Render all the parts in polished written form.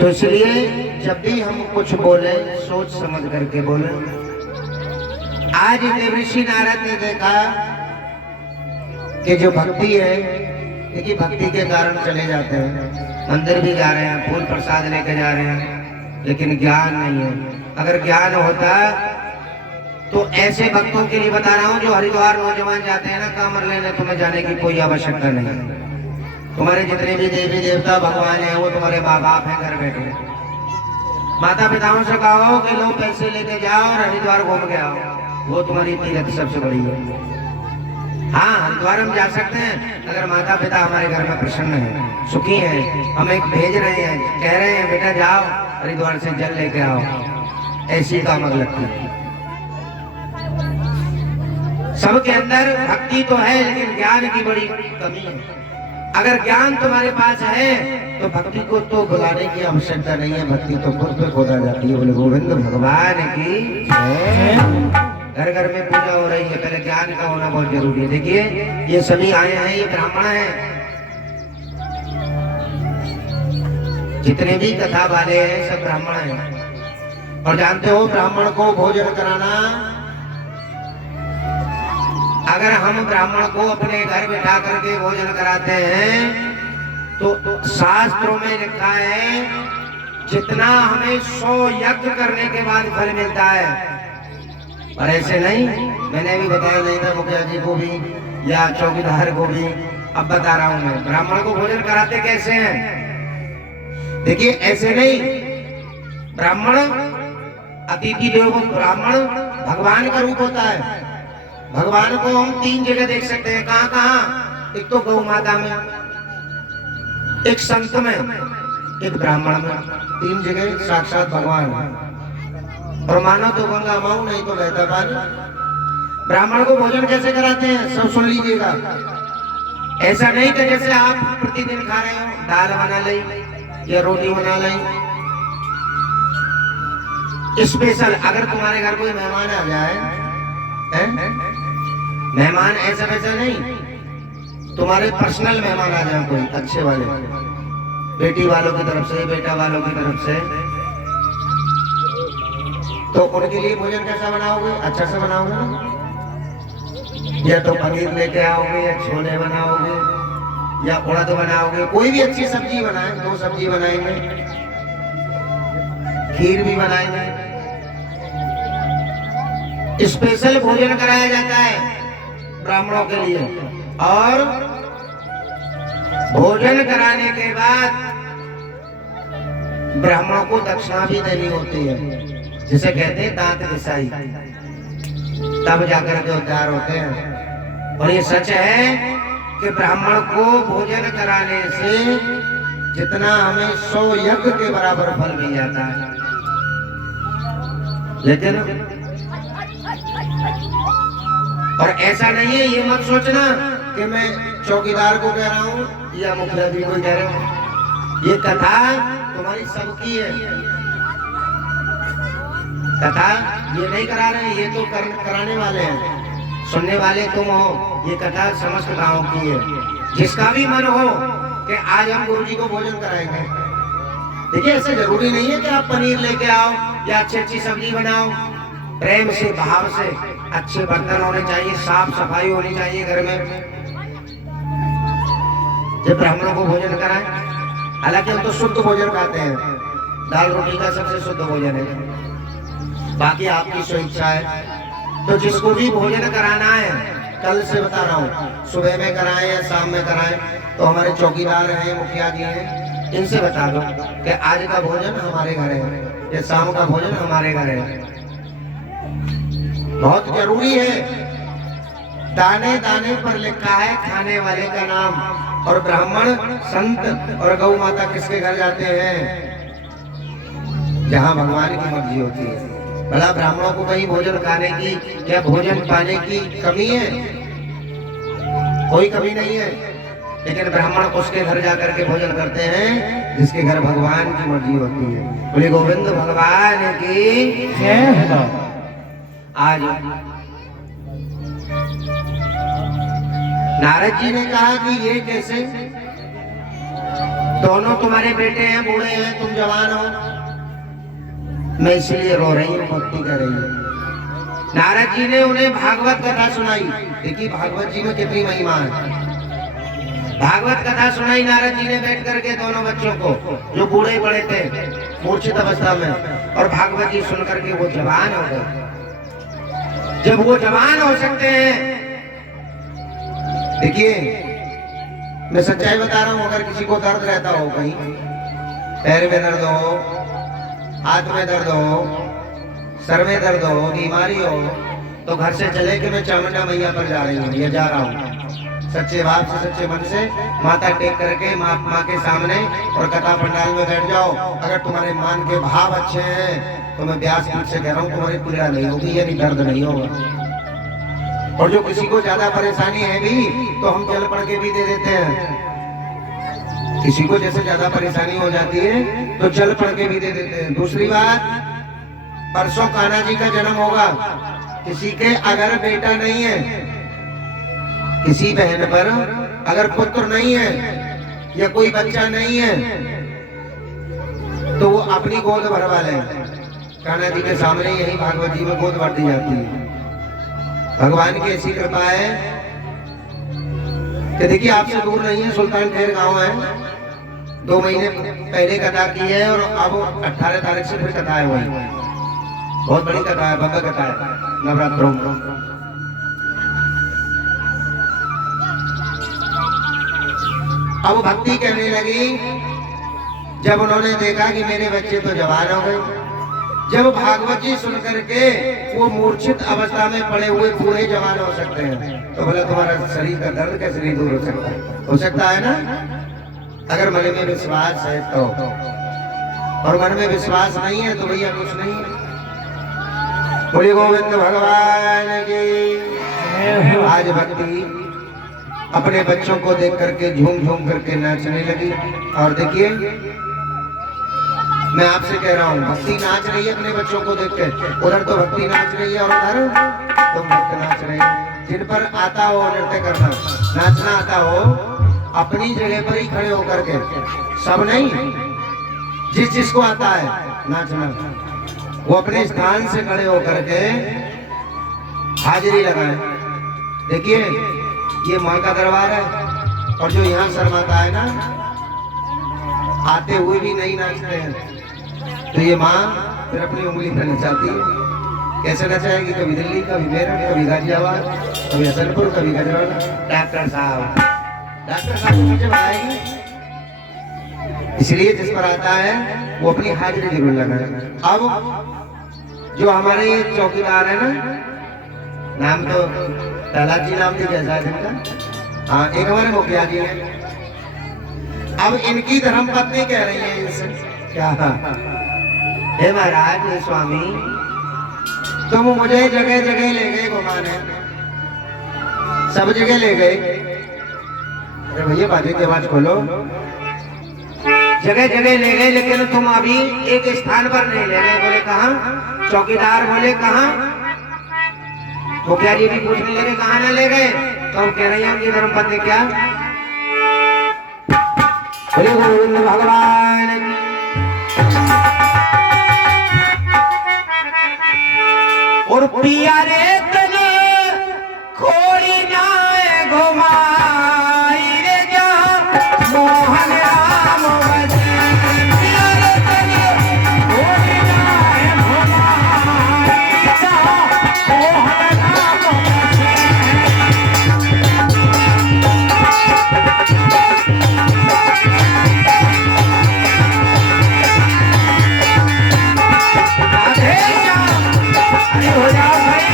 तो इसलिए जब भी हम कुछ बोले सोच समझ करके बोले। आज देवर्षि नारद ने देखा कि जो भक्ति है, देखिए भक्ति के कारण चले जाते हैं, मंदिर भी जा रहे हैं, फूल प्रसाद लेके जा रहे हैं, लेकिन ज्ञान नहीं है। अगर ज्ञान होता तो ऐसे भक्तों के लिए बता रहा हूं जो हरिद्वार नौजवान जाते हैं ना कांवर लेने, तुम्हें जाने की कोई आवश्यकता नहीं। तुम्हारे जितने भी देवी देवता भगवान हैं वो तुम्हारे माँ बाप हैं घर बैठे। माता पिताओं से कहो कि लो पैसे लेके जाओ और हरिद्वार घूम के आओ, वो तुम्हारी तीर्थ सबसे बड़ी है। हाँ, हरिद्वार हम जा सकते हैं अगर माता पिता हमारे घर में प्रसन्न है, सुखी है, हम एक भेज रहे हैं, कह रहे हैं बेटा जाओ हरिद्वार से जल लेके आओ, ऐसी कामक लगती है। सबके अंदर भक्ति तो है लेकिन ज्ञान की बड़ी कमी है। अगर ज्ञान तुम्हारे पास है तो भक्ति को तो बुलाने की आवश्यकता नहीं है, भक्ति तो खुद पे खोदा जाती है। बोले गोविंद भगवान की घर घर में पूजा हो रही है, पहले ज्ञान का होना बहुत जरूरी है। देखिए ये सभी आए हैं, ये ब्राह्मण हैं, जितने भी कथा वाले हैं सब ब्राह्मण हैं। और जानते हो ब्राह्मण को भोजन कराना, अगर हम ब्राह्मण को अपने घर बिठा करके भोजन कराते हैं तो शास्त्रों में लिखा है जितना हमें 100 यज्ञ करने के बाद फल मिलता है। और ऐसे नहीं, मैंने भी बताया नहीं था मुखिया जी को भी या चौकीदार को भी, अब बता रहा हूं मैं ब्राह्मण को भोजन कराते कैसे हैं। देखिए ऐसे नहीं, ब्राह्मण अतिथि देवो, ब्राह्मण भगवान का रूप होता है। भगवान को हम 3 जगह देख सकते हैं। कहां कहां? एक तो गौ माता में, एक संत में, एक ब्राह्मण में, 3 जगह साक्षात भगवान है। और मानो तो गंगा माऊ, नहीं तो बहता पानी। ब्राह्मण को भोजन कैसे कराते हैं सब सुन लीजिएगा। ऐसा नहीं कि जैसे आप प्रतिदिन खा रहे हो, दाल बना ली या रोटी बना ली। स्पेशल अगर तुम्हारे घर कोई मेहमान आ जाए, मेहमान ऐसा वैसा नहीं, तुम्हारे पर्सनल मेहमान आ जाए कोई अच्छे वाले, बेटी वालों की तरफ से, बेटा वालों की तरफ से, तो उनके लिए भोजन कैसा बनाओगे? अच्छा से बनाओगे ना? या तो पनीर लेके आओगे, या छोले बनाओगे, या उड़द बनाओगे, कोई भी अच्छी सब्जी बनाए, 2 सब्जी बनाएंगे, खीर भी बनाएंगे। स्पेशल भोजन कराया जाता है ब्राह्मणों के लिए। और भोजन कराने के बाद ब्राह्मणों को दक्षिणा भी देनी होती है, जिसे कहते हैं दांत दिसाई, तब जाकर के उद्धार होते हैं। और ये सच है कि ब्राह्मण को भोजन कराने से जितना हमें 100 यज्ञ के बराबर फल मिल जाता है। लेकिन और ऐसा नहीं है, ये मत सोचना कि मैं चौकीदार को कह रहा हूँ या मुखिया जी को कह रहा हूँ। ये कथा तुम्हारी सबकी है। कथा ये नहीं करा रहे, ये तो कराने वाले हैं, सुनने वाले तुम हो। ये कथा समस्त गांव की है। जिसका भी मन हो कि आज हम गुरु जी को भोजन कराएंगे, देखिए ऐसे जरूरी नहीं है कि आप पनीर लेके आओ या अच्छी अच्छी सब्जी बनाओ। प्रेम से, भाव से, अच्छे बर्तन होने चाहिए, साफ सफाई होनी चाहिए घर में, जब ब्राह्मणों को भोजन कराएं। हालांकि हम तो शुद्ध भोजन खाते हैं, दाल रोटी का सबसे शुद्ध भोजन है, बाकी आपकी स्वेच्छा है। तो जिसको भी भोजन कराना है, कल से बता रहा हूँ, सुबह में कराएं या शाम में कराएं, तो हमारे चौकीदार हैं, मुखिया जी हैं, इनसे बता दो कि आज का भोजन हमारे घर है या शाम का भोजन हमारे घर है। बहुत जरूरी है। दाने दाने पर लिखा है खाने वाले का नाम। और ब्राह्मण, संत और गौ माता किसके घर जाते हैं? जहां भगवान की मर्जी होती है। भला ब्राह्मणों को कहीं भोजन खाने की या भोजन पाने की कमी है? कोई कमी नहीं है। लेकिन ब्राह्मण उसके घर जाकर के भोजन करते हैं जिसके घर भगवान की मर्जी होती है। बोले गोविंद भगवान की जय। आज नारद जी ने कहा कि ये कैसे? दोनों तुम्हारे बेटे हैं, बूढ़े हैं, तुम जवान हो, मैं इसलिए रो रही हूँ, भक्ति कर रही हूँ। नारद जी ने उन्हें भागवत कथा सुनाई। देखिए भागवत जी में कितनी महिमा है। भागवत कथा सुनाई नारद जी ने बैठ करके दोनों बच्चों को, जो बूढ़े बड़े थे मूर्छित अवस्था में, और भागवत जी सुन करके वो जवान हो गए। जब वो जवान हो सकते हैं, देखिए मैं सच्चाई बता रहा हूं, अगर किसी को दर्द रहता हो, कहीं पैर में दर्द हो, हाथ में दर्द हो, सर में दर्द हो, बीमारी हो, तो घर से चले कि मैं चामुंडा मैया पर जा रही हूँ या जा रहा हूँ, सच्चे भाव से सच्चे मन से माथा टेक करके माँ के सामने और कथा पंडाल में बैठ जाओ। अगर तुम्हारे मन के भाव अच्छे हैं तो मैं व्यास पीठ से कह रहा हूँ तुम्हारी पीड़ा नहीं होगी, यानी दर्द नहीं होगा। और जो किसी को ज्यादा परेशानी है भी तो हम जल पढ़ के भी दे देते हैं। किसी को जैसे ज्यादा परेशानी हो जाती है तो जल पढ़ के भी दे देते हैं। दूसरी बात, परसों कान्हा जी का जन्म होगा। किसी के अगर बेटा नहीं है, किसी बहन पर अगर पुत्र नहीं है या कोई बच्चा नहीं है, तो वो अपनी गोद भरवा ले। कान्हा जी के सामने यही भागवत जी में गोद भर दी जाती है। भगवान की ऐसी कृपा है कि देखिए आपसे दूर नहीं है, सुल्तान खैर गांव है। 2 महीने पहले कथा की है और अब 18 तारीख से फिर कथा है। वही बहुत बड़ी कथा है, भव्य कथा है नवरात्रों में। अब भक्ति करने लगी। जब उन्होंने देखा कि मेरे बच्चे तो जवान हो गए, जब भागवत जी सुन करके वो मूर्छित अवस्था में पड़े हुए बूढ़े जवान हो सकते हैं, तो बोला तुम्हारा शरीर का दर्द कैसे नहीं दूर हो सकता है? हो सकता है ना, अगर मन में विश्वास है तो। और मन में विश्वास नहीं है तो भैया कुछ नहीं है। बोले गोविंद भगवान की। आज भक्ति अपने बच्चों को देख करके झूम झूम करके नाचने लगी। और देखिए मैं आपसे कह रहा हूँ, भक्ति नाच रही है अपने बच्चों को देख के। उधर तो भक्ति नाच रही है और उधर तुम भक्त नाच रहे हैं। जिन पर आता हो नृत्य करना, नाचना आता हो, अपनी जगह पर ही खड़े होकर के, सब नहीं, जिस जिसको आता है नाचना वो अपने स्थान से खड़े होकर के हाजिरी लगाए। देखिए ये माँ का दरबार है, और जो यहाँ शर्माता है ना, आते हुए भी नहीं नाचते हैं, तो ये माँ फिर अपनी उंगली पर नचाती है। कैसे नचाएगी? कभी दिल्ली, कभी मेरठ, कभी गाजियाबाद, कभी हसनपुर, कभी गजराना। डॉक्टर साहब मुझे बताएगी। इसलिए जिस पर आता है वो अपनी हाजिरी जरूर लगाए। अब जो हमारे ये चौकीदार है ना, नाम तो प्रहलाद जी नाम भी कैसा है जिनका, हाँ, एक हमारे मुखिया जी है। अब इनकी धर्मपत्नी कह रही है इनसे, क्या हे महाराज, हे स्वामी, तुम मुझे जगह जगह ले गए घुमाने, सब जगह ले गए। अरे भैया बाजी की आवाज खोलो। जगह जगह ले गए, लेकिन तुम अभी एक स्थान पर नहीं ले गए। बोले कहाँ? चौकीदार बोले कहाँ? मुखिया जी भी पूछने लगे कहाँ न ले गए, तो हम कह रहे हैं कि धर्मपत्नी क्या? बोले गोविंद भगवान। और पिया रे तने खोड़ी नाए घुमाई रे जा मोहन राम बसी। पिया रे तने खोड़ी नाए घुमाई जा मोहन राम बसी। हो जाओ भाई,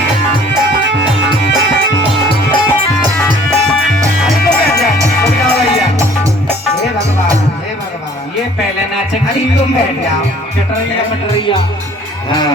हे भगवान, ये पहले नाचे, तुम बैठ जाओ। चटरिया पटरिया। हाँ